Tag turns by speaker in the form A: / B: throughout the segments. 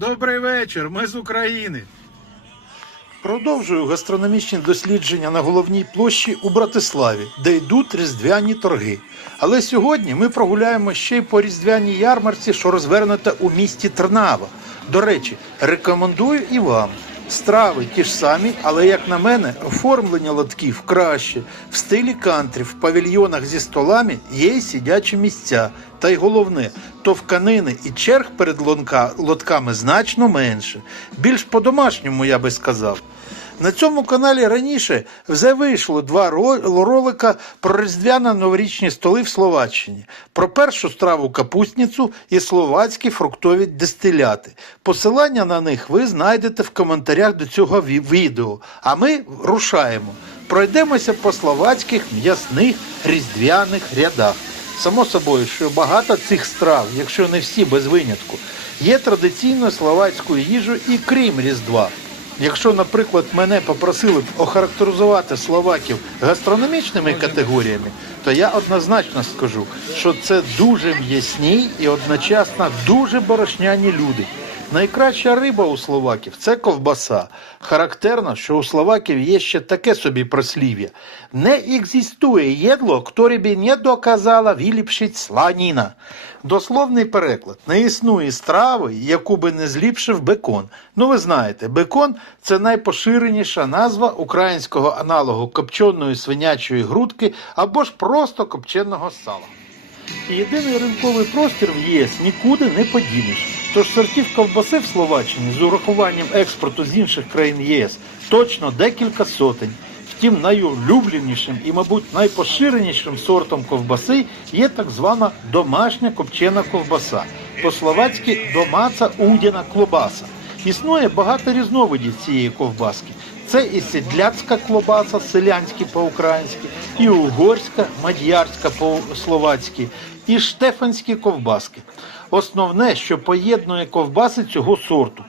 A: Добрий вечір, ми з України. Продовжую гастрономічні дослідження на головній площі у Братиславі, де йдуть різдвяні торги. Але сьогодні ми прогуляємо ще й по різдвяній ярмарці, що розвернута у місті Трнава. До речі, рекомендую і вам. Страви ті ж самі, але як на мене, оформлення лотків краще. В стилі кантрі, в павільйонах зі столами є й сидячі місця. Та й головне, товканини і черг перед лонка, лотками значно менше. Більш по-домашньому, я би сказав. На цьому каналі раніше вже вийшло два ро- ролика про різдвяно-новорічні столи в Словаччині, про першу страву капустницю і словацькі фруктові дистиляти. Посилання на них ви знайдете в коментарях до цього відео. А ми рушаємо. Пройдемося по словацьких м'ясних різдвяних рядах. Само собою, що багато цих страв, якщо не всі без винятку, є традиційною словацькою їжею і крім Різдва. Якщо, наприклад, мене попросили б охарактеризувати словаків гастрономічними категоріями, то я однозначно скажу, що це дуже м'ясні і одночасно дуже борошняні люди. Найкраща риба у словаків це ковбаса. Характерно, що у словаків є ще таке собі прослів'я. Не екзистує єдло, ktoré би не доказала виліпшить сланіна. Дословний переклад. Не існує страви, яку би не зліпшив бекон. Ну ви знаєте, бекон це найпоширеніша назва українського аналогу копченої свинячої грудки або ж просто копченого сала. Єдиний ринковий простір в ЄС нікуди не подінеш. Тож сортів ковбаси в Словаччині з урахуванням експорту з інших країн ЄС точно декілька сотень. Втім, найулюбленішим і, мабуть, найпоширенішим сортом ковбаси є так звана домашня копчена ковбаса. По-словацьки домаца удяна клобаса. Існує багато різновидів цієї ковбаски. Це і сідляцька клобаса, селянські по-українськи, і угорська, мад'ярська по-словацьки, і штефанські ковбаски. Основне, що поєднує ковбаси цього сорту.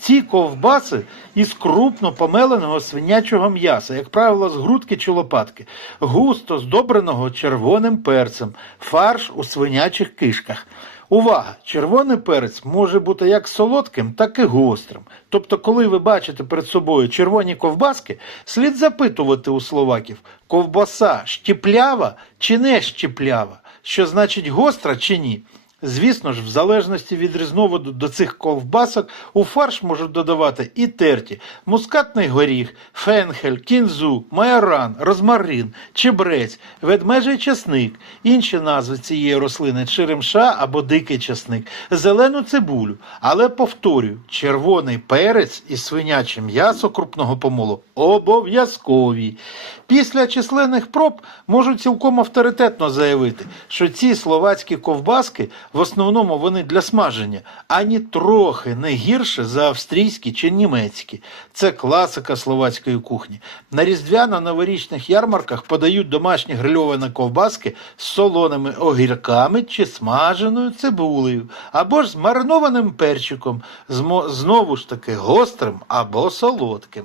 A: Ці ковбаси із крупно помеленого свинячого м'яса, як правило, з грудки чи лопатки, густо здобреного червоним перцем, фарш у свинячих кишках. Увага! Червоний перець може бути як солодким, так і гострим. Тобто, коли ви бачите перед собою червоні ковбаски, слід запитувати у словаків, ковбаса щіплява чи не щіплява, що значить гостра чи ні. Звісно ж, в залежності від різновиду до цих ковбасок у фарш можуть додавати і терті, мускатний горіх, фенхель, кінзу, майоран, розмарин, чебрець, ведмежий часник, інші назви цієї рослини черемша або дикий часник, зелену цибулю. Але повторюю, червоний перець і свиняче м'ясо крупного помолу обов'язкові. Після численних проб можу цілком авторитетно заявити, що ці словацькі ковбаски в основному вони для смаження, ані трохи не гірше за австрійські чи німецькі. Це класика словацької кухні. На різдвяно-новорічних ярмарках подають домашні грильовані ковбаски з солоними огірками чи смаженою цибулею, або ж з маринованим перчиком, знову ж таки гострим або солодким.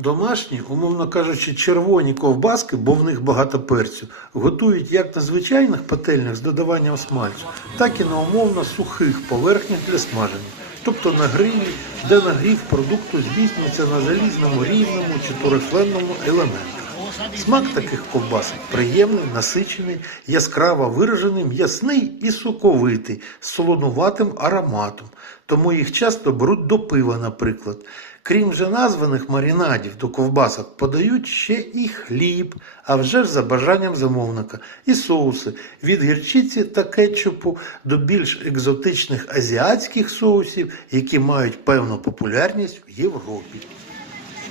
A: Домашні, умовно кажучи, червоні ковбаски, бо в них багато перцю, готують як на звичайних пательнях з додаванням смальцю, так і на умовно сухих поверхнях для смаження. Тобто на грилі, де нагрів продукту здійснюється на залізному рівному чи турифленному елементах. Смак таких ковбасок приємний, насичений, яскраво виражений, м'ясний і соковитий, з солонуватим ароматом. Тому їх часто беруть до пива, наприклад. Крім вже названих маринадів до ковбасок, подають ще і хліб, а вже ж за бажанням замовника, і соуси від гірчиці та кетчупу до більш екзотичних азіатських соусів, які мають певну популярність в Європі.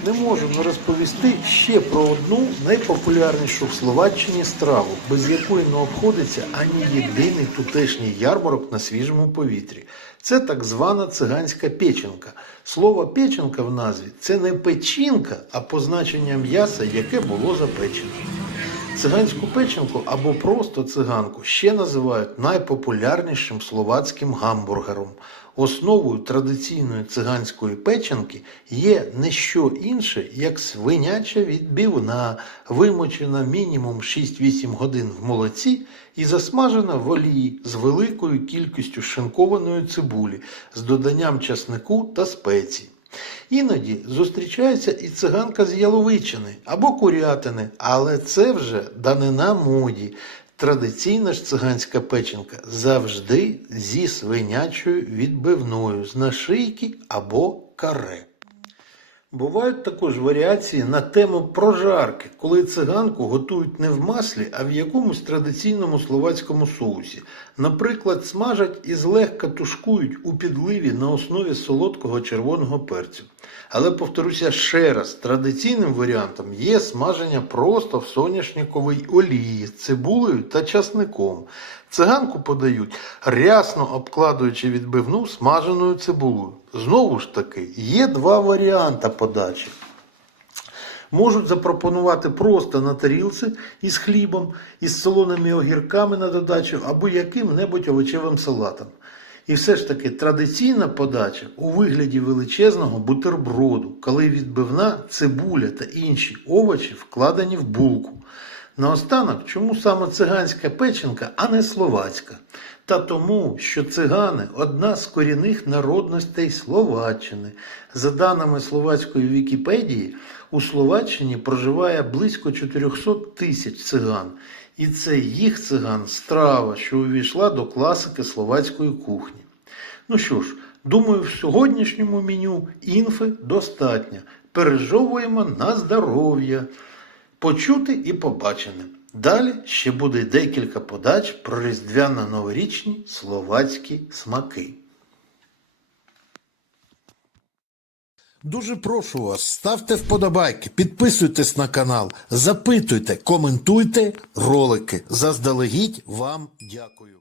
A: Не можу розповісти ще про одну найпопулярнішу в Словаччині страву, без якої не обходиться ані єдиний тутешній ярмарок на свіжому повітрі. Це так звана циганська печінка. Слово печінка в назві це не печінка, а позначення м'яса, яке було запечене. Циганську печенку або просто циганку ще називають найпопулярнішим словацьким гамбургером. Основою традиційної циганської печенки є не що інше, як свиняча відбивна, вимочена мінімум 6-8 годин в молоці і засмажена в олії з великою кількістю шинкованої цибулі з доданням часнику та спецій. Іноді зустрічається і циганка з яловичини або курятини, але це вже данина моді. Традиційна ж циганська печенка завжди зі свинячою відбивною з нашийки або каре. Бувають також варіації на тему прожарки, коли циганку готують не в маслі, а в якомусь традиційному словацькому соусі. Наприклад, смажать і злегка тушкують у підливі на основі солодкого червоного перцю. Але повторюся ще раз, традиційним варіантом є смаження просто в соняшниковій олії з цибулею та часником. Циганку подають рясно обкладуючи відбивну смаженою цибулею. Знову ж таки, є два варіанти подачі. Можуть запропонувати просто на тарілці із хлібом, із солоними огірками на додачу або яким-небудь овочевим салатом. І все ж таки традиційна подача у вигляді величезного бутерброду, коли відбивна, цибуля та інші овочі вкладені в булку. Наостанок, чому саме циганська печенка, а не словацька? Та тому, що цигани одна з корінних народностей Словаччини. За даними словацької Вікіпедії, у Словаччині проживає близько 400 тисяч циган. І це їх циган страва, що увійшла до класики словацької кухні. Ну що ж, думаю, в сьогоднішньому меню інфи достатньо. Пережовуємо на здоров'я. Почути і побачене. Далі ще буде декілька подач про різдвяно-новорічні словацькі смаки. Дуже прошу вас, ставте вподобайки, підписуйтесь на канал, запитуйте, коментуйте ролики. Заздалегідь вам дякую.